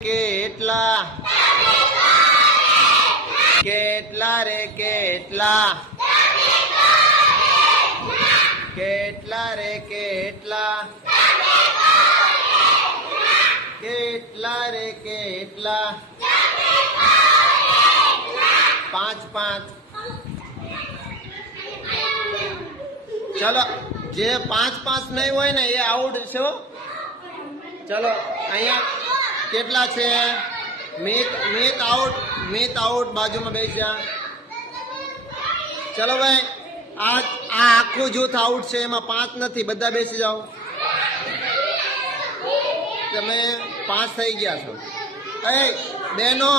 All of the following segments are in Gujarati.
કેટલા કેટલા રે કેટલા કેટલા રે કેટલા કેટલા રે કેટલા પાંચ પાંચ ચલો જે પાંચ પાંચ નહીં હોય ને એ આઉટ છે ચલો અહીંયા કેટલા છે મિત આઉટ બાજુમાં બેસ્યા ચલો ભાઈ આ આખું જૂથ આઉટ છે એમાં પાંચ નથી બધા બેસી જાઓ તમે પાંચ થઈ ગયા છો એ બેનો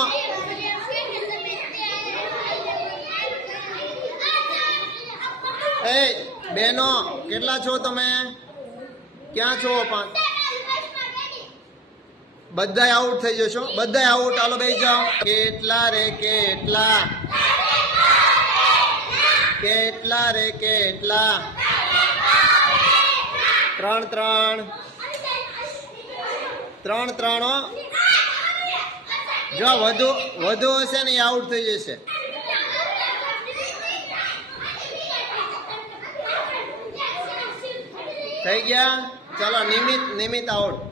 બેનો કેટલા છો તમે ક્યાં છો પાંચ બધા આઉટ થઈ જશો બધા આઉટ હાલો બેસી જાઓ કેટલા રે કેટલા કેટલા રે કેટલા ત્રણ ત્રણ ત્રણ ત્રણ જો વધુ હશે ને એ આઉટ થઈ જશે થઈ ગયા ચલો નિમિત આઉટ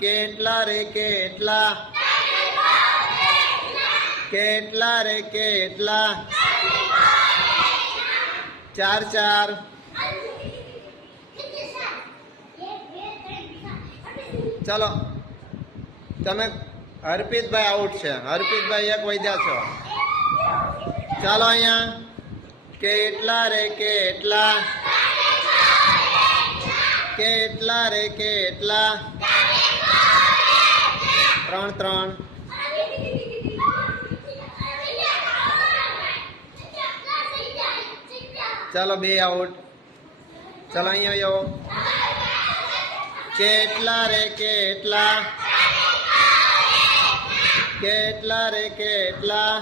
કેટલા રે કેટલા કેટલા રે કેટલા ચાર ચાર ચલો તમે હરપ્રીતભાઈ આઉટ છે હરપ્રીતભાઈ એક વૈદ્યા છો ચાલો અહીંયા કેટલા રે કેટલા કેટલા રે કેટલા ત્રણ ત્રણ ચાલો બે આઉટ ચાલો અહીંયા આવો કેટલા રે કેટલા કેટલા રે કેટલા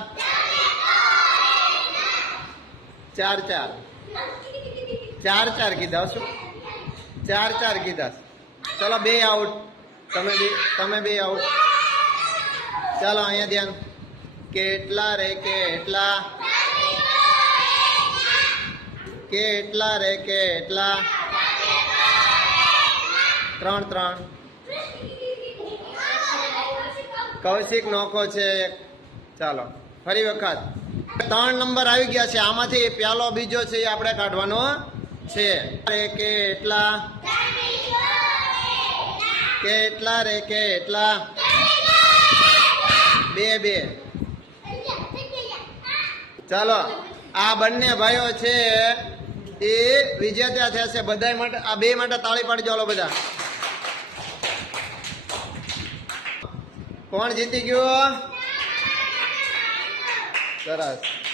ચાર ચાર ચાર ચાર કીધા શું ચાર ચાર કીધા ચલો બે આઉટ તમે બે આઉટ ચાલો અહીંયા ધ્યાન કેટલા રે કેટલા કેટલા રે કેટલા ત્રણ ત્રણ કૌશિક નોખો છે ચાલો ફરી વખત 3 નંબર આવી ગયા છે આમાંથી પહેલો બીજો છે એ આપણે કાઢવાનો છે કેટલા કેટલા રે કેટલા બે બે ચાલો આ બંને ભાઈઓ છે એ વિજેતા થશે બધા માટે આ બે માટે તાળી પાડી ચાલો બધા કોણ જીતી ગયો સરસ